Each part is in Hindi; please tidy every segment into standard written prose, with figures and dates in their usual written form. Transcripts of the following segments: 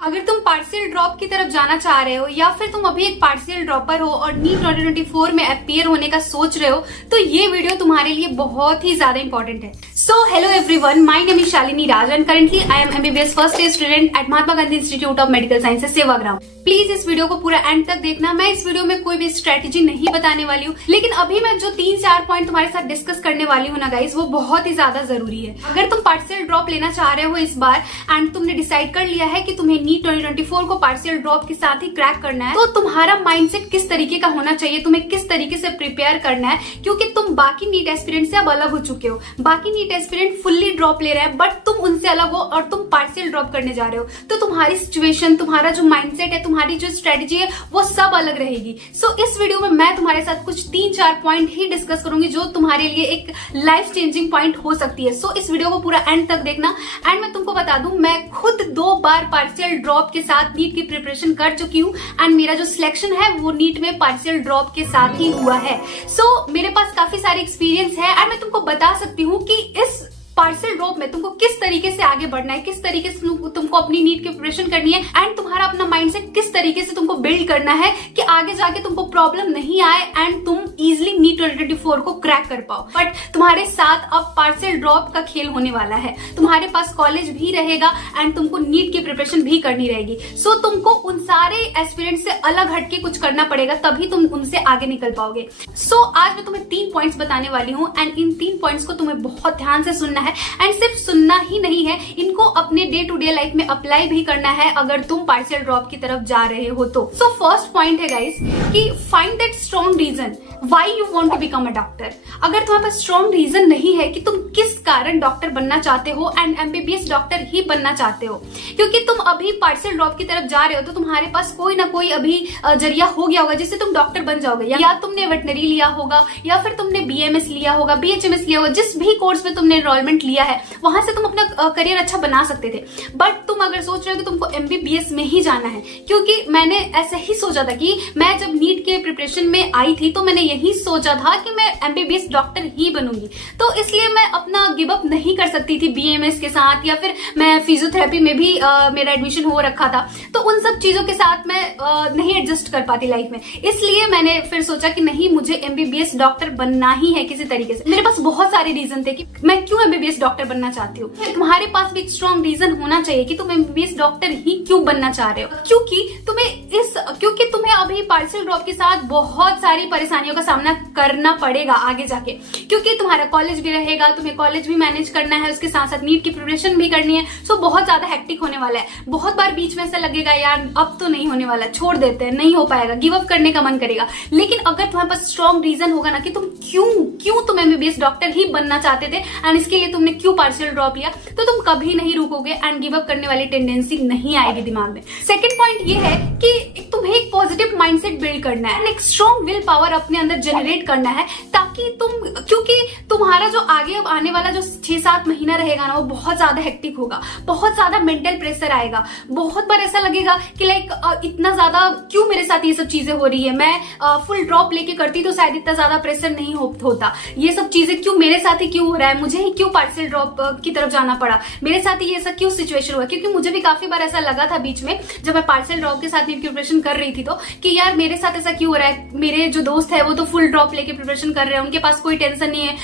अगर तुम पार्शियल ड्रॉप की तरफ जाना चाह रहे हो या फिर तुम अभी एक पार्शियल ड्रॉपर हो और नीट 2024 में अपीयर होने का सोच रहे हो तो ये वीडियो तुम्हारे लिए बहुत ही ज्यादा इंपॉर्टेंट है। So hello everyone, my name is Shalini Raj and currently I am MBBS first year student at Mahatma Gandhi institute of medical sciences Sevagram. Please इस वीडियो को पूरा एंड तक देखना। मैं इस वीडियो में कोई भी स्ट्रेटेजी नहीं बताने वाली हूँ, लेकिन अभी मैं जो 3-4 पॉइंट तुम्हारे साथ डिस्कस करने वाली हूँ ना गाइस, वो बहुत ही ज्यादा जरूरी है। अगर तुम पार्शियल ड्रॉप लेना चाह रहे हो इस बार एंड तुमने डिसाइड कर लिया है कि तुम्हें नीट 2024 को पार्शियल ड्रॉप के साथ ही क्रैक करना है, तो तुम्हारा माइंडसेट किस तरीके का होना चाहिए, तुम्हें किस तरीके से प्रिपेयर करना है, क्योंकि तुम बाकी नीट एस्पिरेंट से अब अलग हो चुके हो। बाकी नीट एस्पिरेंट फुल्ली ड्रॉप ले रहे हैं बट तुम उनसे अलग हो और तुम पार्शियल ड्रॉप करने जा रहे हो, तो तुम्हारी सिचुएशन, तुम्हारा जो माइंडसेट है, तुम्हारी जो स्ट्रेटेजी है वो सब अलग रहेगी। सो इस वीडियो में मैं तुम्हारे साथ कुछ 3-4 पॉइंट ही डिस्कस करूंगी जो तुम्हारे लिए एक लाइफ चेंजिंग पॉइंट हो सकती है। सो इस वीडियो को पूरा एंड तक देखना। एंड मैं तुमको बता दूं, मैं खुद 2 बार पार्शियल ड्रॉप के साथ नीट की प्रिपरेशन कर चुकी हूँ एंड मेरा जो सिलेक्शन है वो नीट में पार्शियल ड्रॉप के साथ ही हुआ है। सो मेरे पास काफी सारे एक्सपीरियंस है एंड मैं तुमको बता सकती हूँ कि इस पार्शियल ड्रॉप में तुमको किस तरीके से आगे बढ़ना है, किस तरीके से तुमको अपनी नीट की प्रिपरेशन करनी है एंड तुम्हारा अपना माइंडसेट किस तरीके से तुमको बिल्ड करना है कि आगे जाके तुमको प्रॉब्लम नहीं आए एंड तुम इजिली नीट 2024 को क्रैक कर पाओ। बट तुम्हारे साथ अब पार्शियल ड्रॉप का खेल होने वाला है। तुम्हारे पास कॉलेज भी रहेगा एंड तुमको नीट की प्रिपरेशन भी करनी रहेगी। सो तुमको उन सारे एस्पिरेंट से अलग हटके कुछ करना पड़ेगा, तभी तुम उनसे आगे निकल पाओगे। सो आज मैं तुम्हें 3 पॉइंट्स बताने वाली हूँ एंड इन 3 पॉइंट्स को तुम्हें बहुत ध्यान से सुनना है एंड सिर्फ सुनना ही नहीं है, इनको अपने डे टू डे लाइफ में अप्लाई भी करना है अगर तुम पार्शियल ड्रॉप की तरफ जा रहे हो तो। सो फर्स्ट पॉइंट है गाइस कि find that strong reason why you want to become a doctor. अगर तुम्हारे पास स्ट्रॉन्ग रीजन नहीं है कि तुम किस कारण डॉक्टर बनना चाहते हो एंड एमबीबीएस डॉक्टर ही बनना चाहते हो, क्योंकि तुम अभी पार्शियल ड्रॉप की तरफ जा रहे हो तो तुम्हारे पास कोई ना कोई अभी जरिया हो गया होगा जिससे तुम डॉक्टर बन जाओगे। या तुमने वेटनरी लिया होगा या फिर तुमने बीएमएस लिया होगा, बीएचएमएस लिया होगा, जिस भी कोर्स में तुमने एनरोलमेंट लिया है वहां से तुम अपना करियर अच्छा बना सकते थे। बट तुम अगर सोच रहे हो कि तुमको एमबीबीएस में ही जाना है, क्योंकि मैंने ऐसा ही सोचा था कि मैं जब नीट के प्रिपरेशन में आई थी तो मैंने यही सोचा था कि मैं एमबीबीएस डॉक्टर ही बनूंगी, तो इसलिए मैं अपना गिव अप नहीं कर सकती थी बीएमएस के साथ, या फिर मैं फिजियोथेरेपी में भी मेरा एडमिशन हो रखा था, तो उन सब चीजों के साथ मैं नहीं एडजस्ट कर पाती लाइफ में। इसलिए मैंने फिर सोचा कि नहीं, मुझे एमबीबीएस डॉक्टर बनना ही है किसी तरीके से। मेरे पास बहुत सारे रीजन थे कि मैं क्यों एमबीबीएस डॉक्टर बनना चाहती हूँ। तुम्हारे पास भी एक स्ट्रॉन्ग रीजन होना चाहिए कि तुम एमबीबीएस डॉक्टर ही क्यों बनना चाह रहे हो, क्योंकि तुम्हें अभी पार्शियल ड्रॉप के साथ बहुत सारी परेशानियों का सामना करना पड़ेगा आगे जाके, क्योंकि तुम्हारा कॉलेज भी रहेगा, तुम्हें कॉलेज भी मैनेज करना है, उसके साथ साथ नीट की प्रिपरेशन भी करनी है। सो बहुत ज्यादा हेक्टिक होने वाला है। बहुत बार बीच में ऐसा लगेगा यार अब तो नहीं होने वाला, छोड़ देते हैं, नहीं हो पाएगा, गिव अप करने का मन करेगा। लेकिन अगर तुम्हारे पास स्ट्रॉन्ग रीजन होगा ना कि तुम क्यों तुम एमबीबीएस डॉक्टर ही बनना चाहते थे एंड इसके लिए तुमने क्यों पार्शियल ड्रॉप लिया, तो तुम कभी नहीं रुकोगे एंड गिव अप करने वाली टेंडेंसी नहीं आएगी दिमाग में। सेकंड पॉइंट ये है कि तुम्हें एक पॉजिटिव माइंडसेट बिल्ड करना है, एक स्ट्रॉन्ग विल पावर अपने अंदर जनरेट करना है, ताकि क्योंकि तुम्हारा जो आगे अब आने वाला जो 6-7 महीना रहेगा ना वो बहुत ज्यादा हेक्टिक होगा, बहुत ज्यादा मेंटल प्रेशर आएगा। बहुत बार ऐसा लगेगा कि लाइक इतना ज्यादा क्यों मेरे साथ ये सब चीजें हो रही है, मैं फुल ड्रॉप लेके करती तो शायद इतना ज्यादा प्रेशर नहीं होता, ये सब चीजें क्यों मेरे साथ ही क्यों हो रहा है, मुझे ही क्यों पार्शियल ड्रॉप की तरफ जाना पड़ा, मेरे साथ ही ऐसा क्यों सिचुएशन हुआ। क्योंकि मुझे भी काफी बार ऐसा लगा था बीच में जब मैं पार्शियल ड्रॉप के साथ प्रिपरेशन कर रही थी तो कि यार मेरे साथ ऐसा क्यों हो रहा है, मेरे जो दोस्त है वो तो फुल ड्रॉप लेके प्रिपरेशन कर रहे हैं, उनके पास कोई टेंशन नहीं है।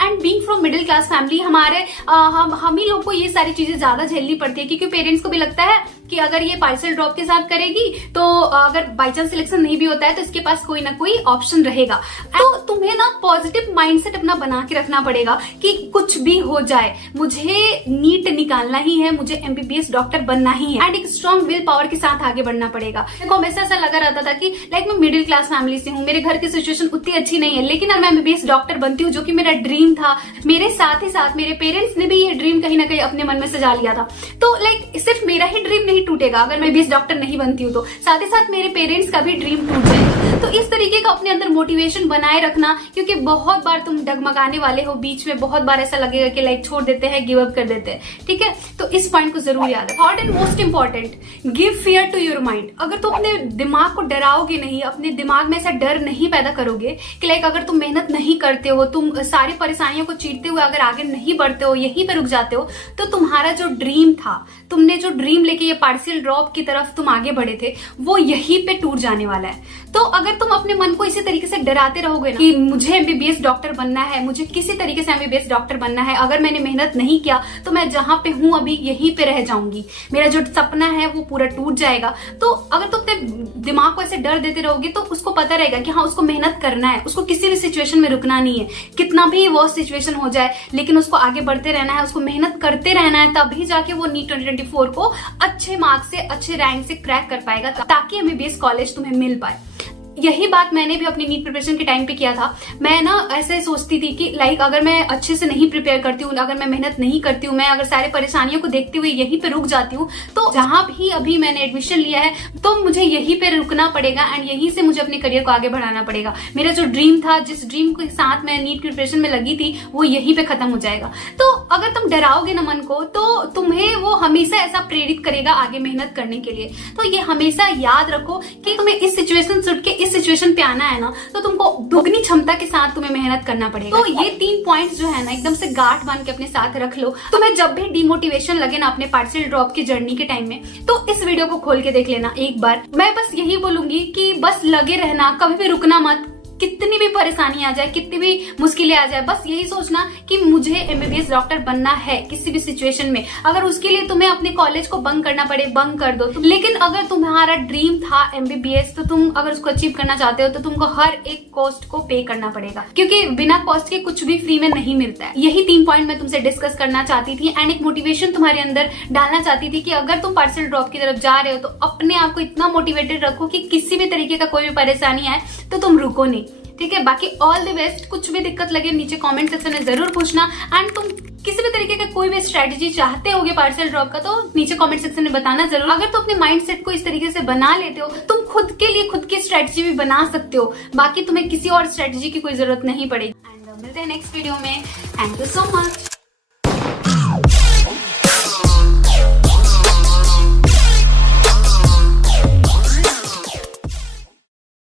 And being from middle class family हमारे हम ही लोग को ये सारी चीजें ज्यादा झेलनी पड़ती है, क्योंकि पेरेंट्स को भी लगता है कि अगर ये पार्शियल ड्रॉप के साथ करेगी तो अगर बाई चांस सिलेक्शन नहीं भी होता है तो इसके पास कोई ना कोई ऑप्शन रहेगा। तो तुम्हें ना पॉजिटिव माइंडसेट अपना बना के रखना पड़ेगा कि कुछ भी हो जाए मुझे नीट निकालना ही है, मुझे एमबीबीएस डॉक्टर बनना ही है एंड एक स्ट्रॉन्ग विल पावर के साथ आगे बढ़ना पड़ेगा। देखो हमेशा ऐसा लगा रहता था कि लाइक मैं मिडिल क्लास फैमिली से हूँ, मेरे घर की सिचुएशन उतनी अच्छी नहीं है, लेकिन अब मैं एमबीबीएस डॉक्टर बनती हूँ जो कि मेरा ड्रीम था। मेरे साथ ही साथ मेरे पेरेंट्स ने भी ये ड्रीम कहीं ना कहीं अपने मन में सजा लिया था, तो लाइक सिर्फ मेरा ही ड्रीम नहीं टूटेगा अगर मैं एमबीबीएस डॉक्टर नहीं बनती हूँ, तो साथ ही साथ मेरे पेरेंट्स का भी ड्रीम टूट जाएगा। तो इस तरीके का अपने अंदर मोटिवेशन बनाए रखना, क्योंकि बहुत बार तुम डगमगाने वाले हो बीच में, बहुत बार ऐसा लगेगा कि लाइक छोड़ देते हैं, गिव अप कर देते हैं, ठीक है। तो इस पॉइंट को जरूर याद है। Third and most important, give fear to your mind. अगर तुम अपने दिमाग को डराओगे नहीं, अपने दिमाग में ऐसा डर नहीं पैदा करोगे कि लाइक अगर तुम मेहनत नहीं करते हो, तुम सारी परेशानियों को चीरते हुए अगर आगे नहीं बढ़ते हो, यहीं पे रुक जाते हो, तो तुम्हारा जो ड्रीम था, तुमने जो ड्रीम लेके ये पार्शियल ड्रॉप की तरफ तुम आगे बढ़े थे वो यहीं पे टूट जाने वाला है। तो अगर तुम अपने मन को इसी तरीके से डराते रहोगे ना कि मुझे एमबीबीएस डॉक्टर बनना है, मुझे किसी तरीके से एमबीबीएस डॉक्टर बनना है, अगर मैंने मेहनत नहीं किया तो मैं जहां पे हूं अभी यहीं पे रह जाऊंगी, मेरा जो सपना है वो पूरा टूट जाएगा। तो अगर तुम अपने दिमाग को ऐसे डर देते रहोगे तो उसको पता रहेगा कि हाँ उसको मेहनत करना है, उसको किसी भी सिचुएशन में रुकना नहीं है, कितना भी वो सिचुएशन हो जाए लेकिन उसको आगे बढ़ते रहना है, उसको मेहनत करते रहना है, तभी जाके वो नीट 2024 को अच्छे मार्क्स से, अच्छे रैंक से क्रैक कर पाएगा ताकि एमबीबीएस कॉलेज तुम्हें मिल पाए। यही बात मैंने भी अपनी नीट प्रिपरेशन के टाइम पे किया था। मैं ना ऐसे सोचती थी कि लाइक अगर मैं अच्छे से नहीं प्रिपेयर करती हूँ, अगर मैं मेहनत नहीं करती हूँ, मैं अगर सारे परेशानियों को देखते हुए यहीं पे रुक जाती हूँ तो जहां भी अभी मैंने एडमिशन लिया है तो मुझे यहीं पे रुकना पड़ेगा एंड यहीं से मुझे अपने करियर को आगे बढ़ाना पड़ेगा। मेरा जो ड्रीम था, जिस ड्रीम के साथ मैं नीट प्रिपरेशन में लगी थी, वो यहीं पे खत्म हो जाएगा। तो अगर तुम डराओगे ना मन को तो तुम्हें वो हमेशा ऐसा प्रेरित करेगा आगे मेहनत करने के लिए। तो ये हमेशा याद रखो कि तुम्हें इस सिचुएशन से उठ के इस सिचुएशन पे आना है ना तो तुमको दुगनी क्षमता के साथ तुम्हें मेहनत करना पड़ेगा। तो ये 3 पॉइंट्स जो है ना एकदम से गांठ बांध के अपने साथ रख लो। तुम्हें जब भी डिमोटिवेशन लगे ना अपने पार्शियल ड्रॉप की जर्नी के टाइम में तो इस वीडियो को खोल के देख लेना एक बार। मैं बस यही बोलूंगी कि बस लगे रहना, कभी भी रुकना मत। कितनी भी परेशानी आ जाए, कितनी भी मुश्किलें आ जाए, बस यही सोचना कि मुझे एमबीबीएस डॉक्टर बनना है किसी भी सिचुएशन में। अगर उसके लिए तुम्हें अपने कॉलेज को बंक करना पड़े, बंक कर दो। लेकिन अगर तुम्हारा ड्रीम था एमबीबीएस तो तुम अगर उसको अचीव करना चाहते हो तो तुमको हर एक कॉस्ट को पे करना पड़ेगा, क्योंकि बिना कॉस्ट के कुछ भी फ्री में नहीं मिलता है। यही 3 पॉइंट मैं तुमसे डिस्कस करना चाहती थी एंड एक मोटिवेशन तुम्हारे अंदर डालना चाहती थी कि अगर तुम पार्शियल ड्रॉप की तरफ जा रहे हो तो अपने आप को इतना मोटिवेटेड रखो कि किसी भी तरीके का कोई भी परेशानी आए तो तुम रुको नहीं, ठीक है। बाकी ऑल द बेस्ट। कुछ भी दिक्कत लगे नीचे कमेंट सेक्शन में जरूर पूछना एंड तुम किसी भी तरीके का कोई भी स्ट्रेटजी चाहते होगे पार्शियल ड्रॉप का तो नीचे कमेंट सेक्शन में बताना जरूर। अगर तुम अपने माइंडसेट को इस तरीके से बना लेते हो तुम खुद के लिए खुद की स्ट्रेटजी भी बना सकते हो। बाकी तुम्हें किसी और स्ट्रेटजी की कोई जरूरत नहीं पड़ेगी। एंड मिलते हैं नेक्स्ट वीडियो में। Thank you so much.